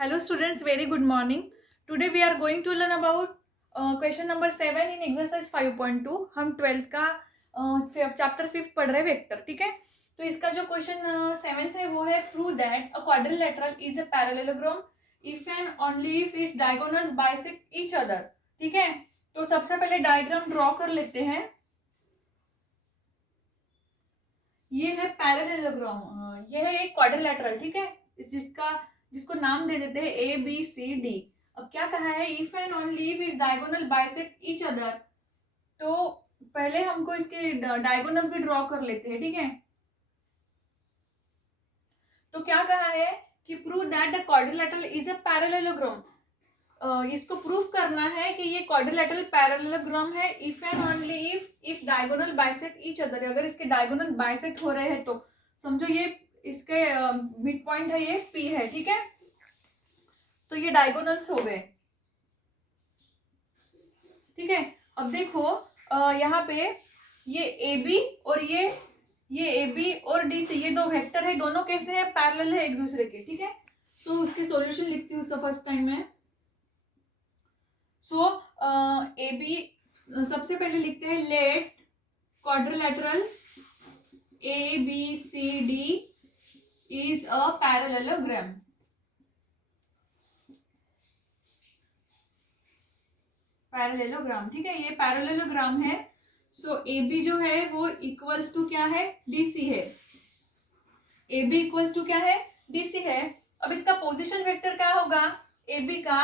Hello students, very good morning. Today we are going to learn about question number 7 in exercise 5.2. हम 12th का chapter 5 पढ़ रहे हैं vector. ठीक है, तो इसका जो क्वेश्चन 7th है वो है prove that a quadrilateral is a parallelogram if and only if it's diagonals bisect each other. ठीक है, तो सबसे पहले डायग्राम ड्रॉ कर लेते हैं. ये है पैरेललोग्राम, ये है एक क्वाड्रिलेटरल. ठीक है, जिसको नाम दे देते हैं ए बी सी डी. अब क्या कहा है, if and only if its diagonal bisect each other. तो पहले हमको इसके डायगोनल्स भी ड्रॉ कर लेते हैं. ठीक है, तो क्या कहा है कि prove that the quadrilateral is a parallelogram. इसको प्रूव करना है कि ये क्वाड्रिलेटरल पैरेललोग्राम है if and only if diagonal bisect each other. अगर इसके डायगोनल बाइसेक्ट हो रहे हैं तो समझो ये इसके मिड पॉइंट है, ये P है. ठीक है, तो ये डायगोनल्स हो गए. ठीक है, अब देखो यहाँ पे ये AB और ये AB और DC, ये दो वेक्टर है, दोनों कैसे हैं, पैरेलल है एक दूसरे के. ठीक है, तो उसकी सॉल्यूशन लिखती हूँ फर्स्ट टाइम में. सो AB सबसे पहले लिखते हैं let quadrilateral ABCD is a parallelogram. Parallelogram, ठीक है, ये पैरेललोग्राम है. सो AB जो है वो इक्वल्स टू क्या है, DC है. AB इक्वल्स टू क्या है, DC है. अब इसका पोजीशन वेक्टर क्या होगा, AB का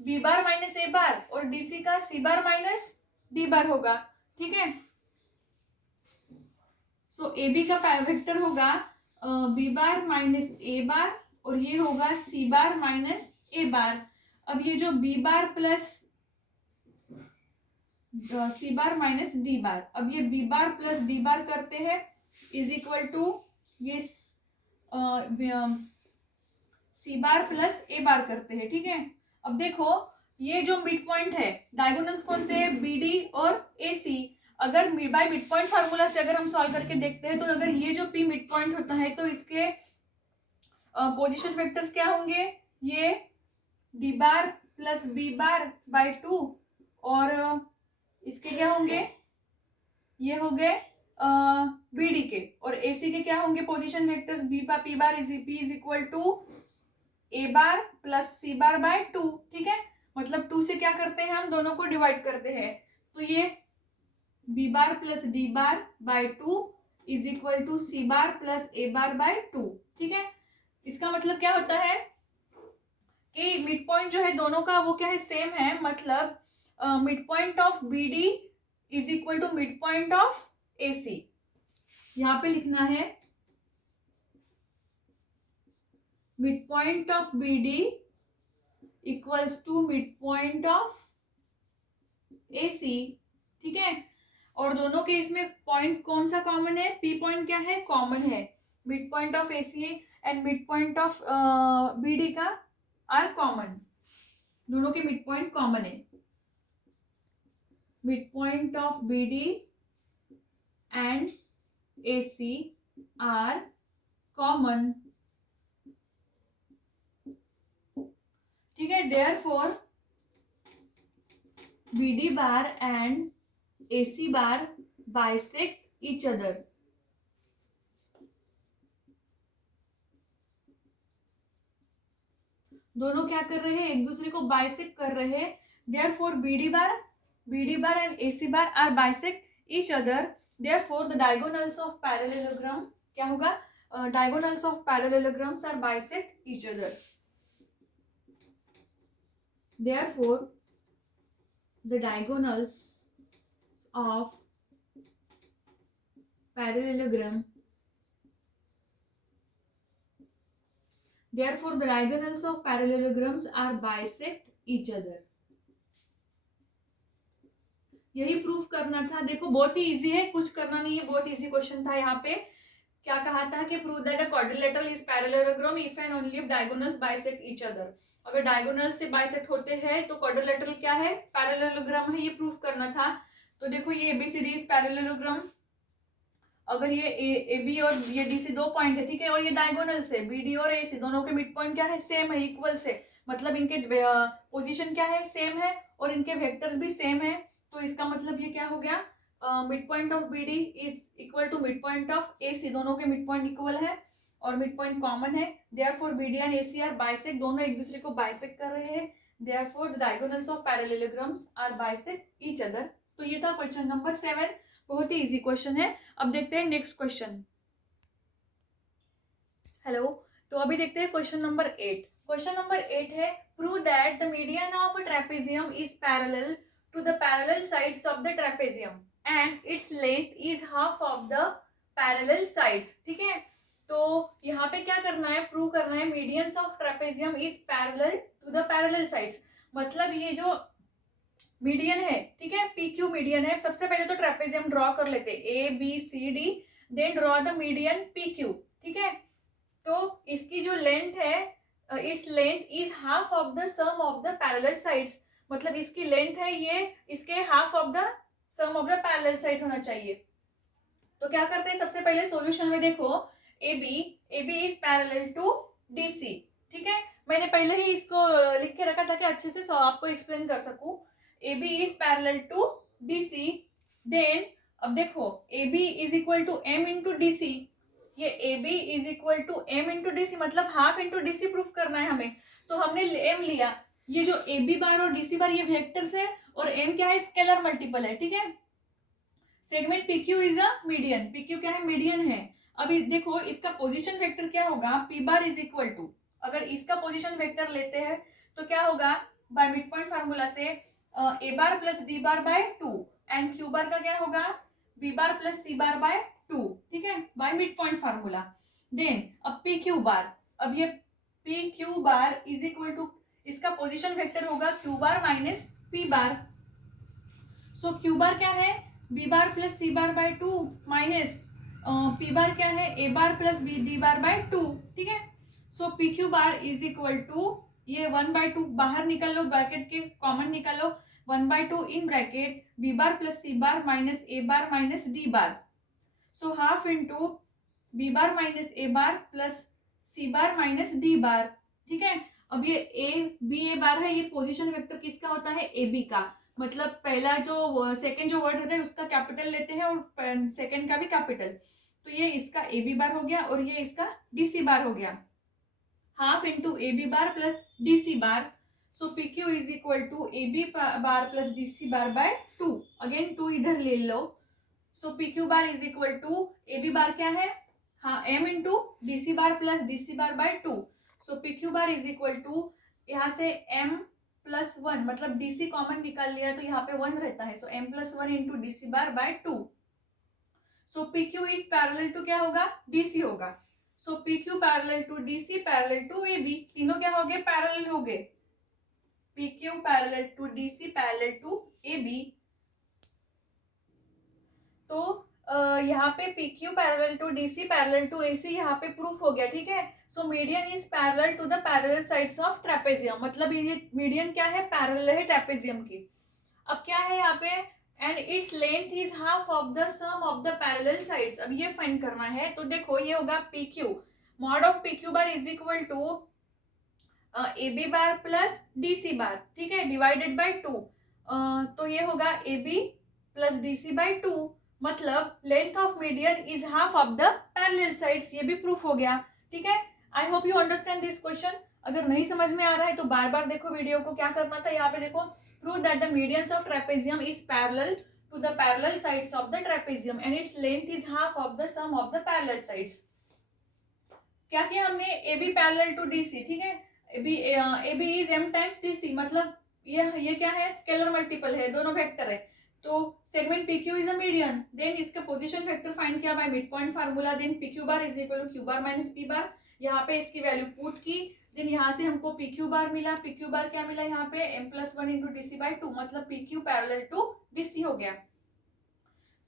B बार माइनस A बार और DC का C बार माइनस D बार होगा. ठीक है, सो AB का वेक्टर होगा B बार माइनस A बार और ये होगा C बार माइनस A बार. अब ये जो B बार प्लस C बार माइनस D बार, अब ये B बार प्लस D बार करते हैं इज इक्वल टू ये C बार प्लस A बार करते हैं. ठीक है, अब देखो ये जो मिड पॉइंट है, डायगोनल्स कौन से है, BD और AC. अगर बाय मिड पॉइंट फार्मूला से अगर हम सॉल्व करके देखते हैं तो अगर ये जो P मिड पॉइंट होता है तो इसके पोजीशन वेक्टर्स क्या होंगे, ये D bar plus B bar by 2 और इसके क्या होंगे, ये हो गए BD के, और AC के क्या होंगे position vectors, P bar is equal to A bar plus C bar by 2. ठीक है, मतलब 2 से क्या करते हैं, हम दोनों को डिवाइड करते हैं, तो ये B bar plus D bar by 2 is equal to C bar plus A bar by 2. ठीक है, इसका मतलब क्या होता है कि मिड पॉइंट जो है दोनों का वो क्या है, सेम है. मतलब mid point of BD is equal to mid point of AC. यहां पे लिखना है mid point of BD equals to mid point of AC. ठीक है, और दोनों के इसमें पॉइंट कौन सा कॉमन है, P पॉइंट क्या है, कॉमन है. Mid point of AC and mid point of BD का आर कॉमन, दोनों के मिड पॉइंट कॉमन है. Mid point of BD and AC are common. ठीक है, therefore BD bar and AC bar bisect each other. दोनों क्या कर रहे हैं, एक दूसरे को बाइसेक्ट कर रहे हैं. Therefore BD bar and AC bar are bisect each other. Therefore the diagonals of parallelogram क्या होगा, diagonals of parallelograms are bisect each other. Therefore, the diagonals of parallelogram. Therefore, the diagonals of parallelograms are bisect each other. यही proof करना था. देखो बहुत ही easy है, कुछ करना नहीं है, बहुत इजी क्वेश्चन था. यहाँ पे क्या कहा था कि prove that the quadrilateral is parallelogram if and only if diagonals bisect each other. अगर डायगोनल्स से बाइसेक्ट होते हैं तो क्वाड्रिलेटरल क्या है, पैरेललोग्राम है, ये प्रूफ करना था. तो देखो ये ABCD इज पैरेललोग्राम. अगर ये ए बी और ये डी सी 2 पॉइंट है, ठीक है, और ये डायगोनल से बी डी और ए सी दोनों के मिड पॉइंट क्या है, सेम है, इक्वल से, मतलब इनके पोजीशन क्या है, सेम है, और इनके वेक्टर्स भी सेम है। तो इसका मतलब ये क्या हो गया, mid point of B D is equal to mid point of A C, दोनों के मिड पॉइंट इक्वल है और मिड पॉइंट कॉमन है। Therefore B D and A C are bisect, दोनों एक दूसरे को बाइसेक्ट कर रहे हैं। Therefore the diagonals of parallelograms are bisect each other. तो ये था क्वेश्चन नंबर 7, बहुत ही इजी क्वेश्चन है। अब देखते हैं नेक्स्ट क्वेश्चन। हेलो, तो अभी देखते हैं क्वेश्चन नंबर 8। क्वेश्चन नंबर 8 है, prove that the median of a trapezium is parallel to the parallel sides of the trapezium and its length is half of the parallel sides. ठीक है, तो यहाँ पे क्या करना है, प्रूव करना है medians of trapezium is parallel to the parallel sides. मतलब ये जो मीडियन है, ठीक है, पी क्यू मीडियन है। सबसे पहले तो ट्रेपेजियम ड्रॉ कर लेते, A B C D, then draw the median P Q. ठीक है, तो इसकी जो लेंथ है, its length is half of the sum of the parallel sides. मतलब इसकी लेंथ है ये इसके half of the sum of the parallel side होना चाहिए। तो क्या करते हैं, सबसे पहले सॉल्यूशन में देखो, A B is parallel to D C. ठीक है, मैंने पहले ही इसको लिख के रखा था कि अच्छे से आपको एक्सप्लेन कर सकूं। A B is parallel to D C, then अब देखो A B is equal to M into D C. ये A B is equal to M into D C, मतलब half into D C proof करना है हमें। तो हमने M लिया, ये जो ए बी बार और डी सी बार ये वेक्टर्स है और एम क्या है, स्केलर मल्टीपल है। ठीक है, segment P Q is a median, P Q क्या है, मीडियन है। अभी देखो इसका पोजीशन वेक्टर क्या होगा, P bar is equal to, अगर इसका पोजीशन वेक्टर लेते हैं तो क्या होगा, बाय मिड पॉइंट फार्मूला से A bar plus D bar by 2 and Q bar का क्या होगा, B bar plus C bar by 2। ठीक है, by mid point formula. Then अब पी क्यू बार, अब ये P Q bar is equal to, इसका पोजीशन वेक्टर होगा Q bar minus P bar. So Q bar क्या है, B bar plus C bar by 2 minus P bar क्या है, ए bar plus B D bar by 2। ठीक है, so P Q bar is equal to, ये 1/2 बाहर निकल लो, ब्रैकेट के कॉमन निकालो, 1/2 in bracket B bar plus C bar minus A bar minus D bar. So half into B bar minus A bar plus C bar minus D bar. ठीक है, अब ये ए बार है, ये पोजीशन वेक्टर किसका होता है, ए बी का। मतलब पहला जो सेकंड जो वर्ड रहता है उसका कैपिटल लेते हैं और सेकंड का भी कैपिटल। तो ये इसका ए बी बार हो गया और ये इसका डी सी बार हो गया, half into A B bar plus D C bar. So P Q is equal to A B bar plus D C bar by 2, again 2 इधर ले लो। So P Q bar is equal to, A B bar क्या है, हाँ M into D C bar plus D C bar by 2। So P Q bar is equal to, यहाँ से M plus 1, मतलब D C common निकाल लिया तो यहाँ पे 1 रहता है। So M plus 1 into D C bar by 2। So P Q is parallel to क्या होगा, डी सी होगा। So P Q parallel to D C parallel to A B, तीनों क्या हो गए, पैरेलल हो गए। P Q parallel to D C parallel to A B. तो यहाँ पे P Q parallel to D C parallel to A C यहाँ पे प्रूफ हो गया। ठीक है, so median is parallel to the parallel sides of trapezium, मतलब ये मीडियन क्या है, पैरेलल है ट्रेपेजियम की। अब क्या है यहाँ पे, and its length is half of the sum of the parallel sides. अब ये फाइंड करना है, तो देखो ये होगा P Q, mod of P Q bar is equal to A B bar plus D C bar. ठीक है, डिवाइडेड बाय 2। तो ये होगा A B plus D C by 2, मतलब length of median is half of the parallel sides, ये भी proof हो गया। ठीक है, आई hope you understand this question. अगर नहीं समझ में आ रहा है तो बार बार देखो वीडियो को। क्या करना था, यहाँ पे देखो, prove that the medians of trapezium is parallel to the parallel sides of the trapezium and its length is half of the sum of the parallel sides। क्या किया हमने, A B parallel to D C. ठीक है, A B is M times D C, मतलब ये क्या है, scalar multiple है, दोनों वेक्टर है। तो segment P Q is a median, then इसका पोजीशन वेक्टर फाइंड किया by mid point formula, then P Q bar is equal to Q bar minus P bar, यहाँ पे इसकी वैल्यू पुट की, देन यहाँ से हमको पी क्यू बार मिला। पी क्यू बार क्या मिला, यहाँ पे M plus 1 into D C by 2, मतलब P Q parallel to D C हो गया।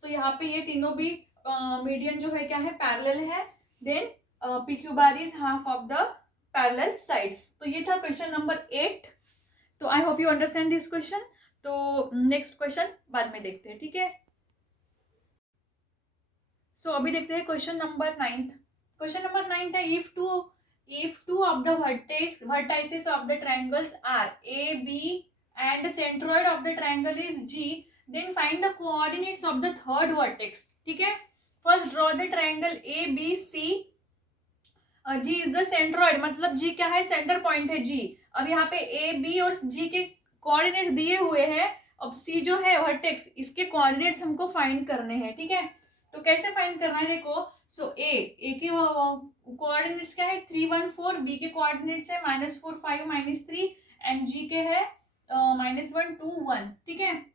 सो यहाँ पे ये तीनों भी मीडियन जो है क्या है, पैरेलल है। Then P Q bar is half of the parallel sides. तो ये था क्वेश्चन नंबर 8। तो I hope you understand this question. तो नेक्स्ट क्वेश्चन बाद में देखते हैं। ठीक है, सो अभी देखते हैं क्वेश्चन नंबर 9। क्वेश्चन नंबर 9 है if two of the vertices of the triangles are A, B and the centroid of the triangle is G, then find the coordinates of the third vertex। ठीक है, first draw the triangle A B C, G is the centroid, मतलब G क्या है, centre point है G। अब यहाँ पे A B और G के कोऑर्डिनेट्स दिए हुए हैं, अब C जो है वर्टेक्स, इसके कोऑर्डिनेट्स हमको फाइंड करने हैं। ठीक है, तो कैसे फाइंड करना है, देखो सो A के कोऑर्डिनेट्स क्या है 3 1 4, B के कोऑर्डिनेट्स है -4 5 -3 एंड G के है -1 2 1। ठीक है,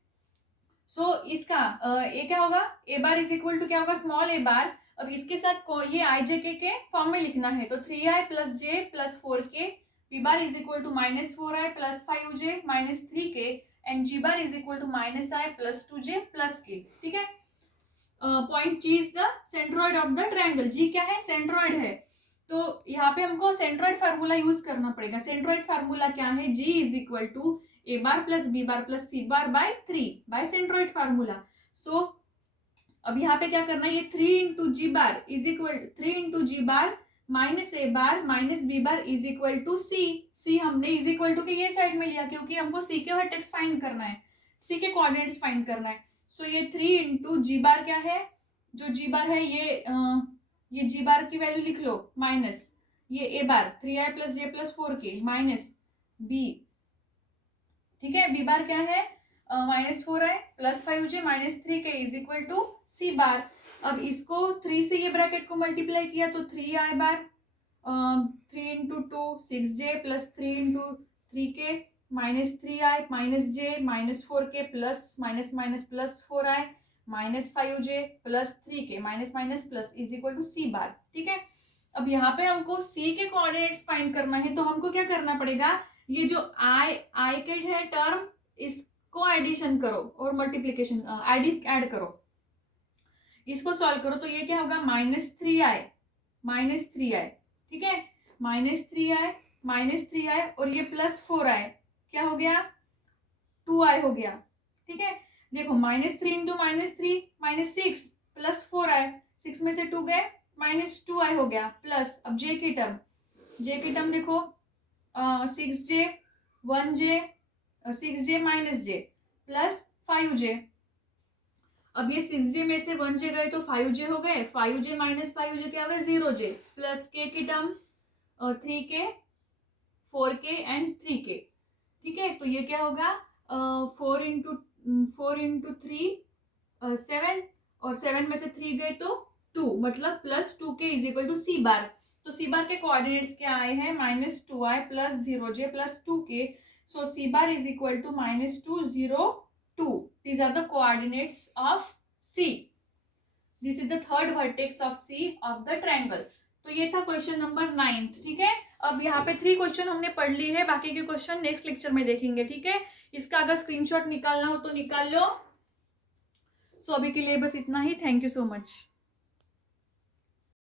सो इसका A क्या होगा, A bar is equal to क्या होगा, स्मॉल a बार। अब इसके साथ ये आई जे के फॉर्म में लिखना है, तो 3i + j + 4k, b bar is equal to -4i + 5j - 3k and g bar is equal to -i + 2j + k। ठीक है, point G is the centroid of the triangle, G क्या है, सेंट्रोइड है। तो यहाँ पे हमको सेंट्रोइड फार्मूला यूज करना पड़ेगा। सेंट्रोइड फार्मूला क्या है, G is equal to a bar + b bar + c bar by 3 by centroid formula. So अब यहाँ पे क्या करना है, ये 3 × g bar is equal 3 × g bar -a bar -b bar is equal to c हमने इज इक्वल टू के ये साइड में लिया क्योंकि हमको c के वर्टेक्स फाइंड करना है, c के कोऑर्डिनेट्स फाइंड करना है। सो ये 3 × g बार क्या है, जो g बार है ये g बार की वैल्यू लिख लो माइनस ये a bar 3i + j + 4k minus b। ठीक है, b बार क्या है -4i + 5j - 3k is equal to c bar. अब इसको 3 से ये ब्रैकेट को मल्टीप्लाई किया तो 3i bar 3 × 2 6j + 3 × 3k -3i - j -4k + 4i -5j + 3k - is equal to c bar. ठीक है, अब यहाँ पे हमको c के कोऑर्डिनेट्स फाइंड करना है, तो हमको क्या करना पड़ेगा, ये जो i के है टर्म, इसको एडिशन करो और मल्टीप्लीकेशन ऐड करो, इसको सॉल्व करो तो ये क्या होगा -3i। ठीक है, -3i और ये +4i क्या हो गया 2i हो गया। ठीक है, देखो -3 × -3 -6 + 4i, 6 में से 2 गए -2i हो गया प्लस, अब j की टर्म देखो 6j 1j 6j - j + 5j। अब ये 6j में से 1j गए तो 5j हो गए, 5j - 5j क्या हो गया 0j प्लस k की term 3k 4k and 3k। ठीक है, तो ये क्या होगा 4 × 3 7 और 7 में से 3 गए तो 2, मतलब +2k is equal to c bar. तो c बार के कोऑर्डिनेट्स क्या आए हैं -2i + 0j + 2k। So c bar is equal to -2 0 2। These are the coordinates of C. This is the third vertex of C of the triangle. तो ये था question number 9। ठीक है, अब यहाँ पे 3 क्वेश्चन हमने पढ़ ली है, बाकी के क्वेश्चन नेक्स्ट लेक्चर में देखेंगे। ठीक है, इसका अगर स्क्रीनशॉट निकालना हो तो निकाल लो। सो अभी के लिए बस इतना ही। Thank you so much.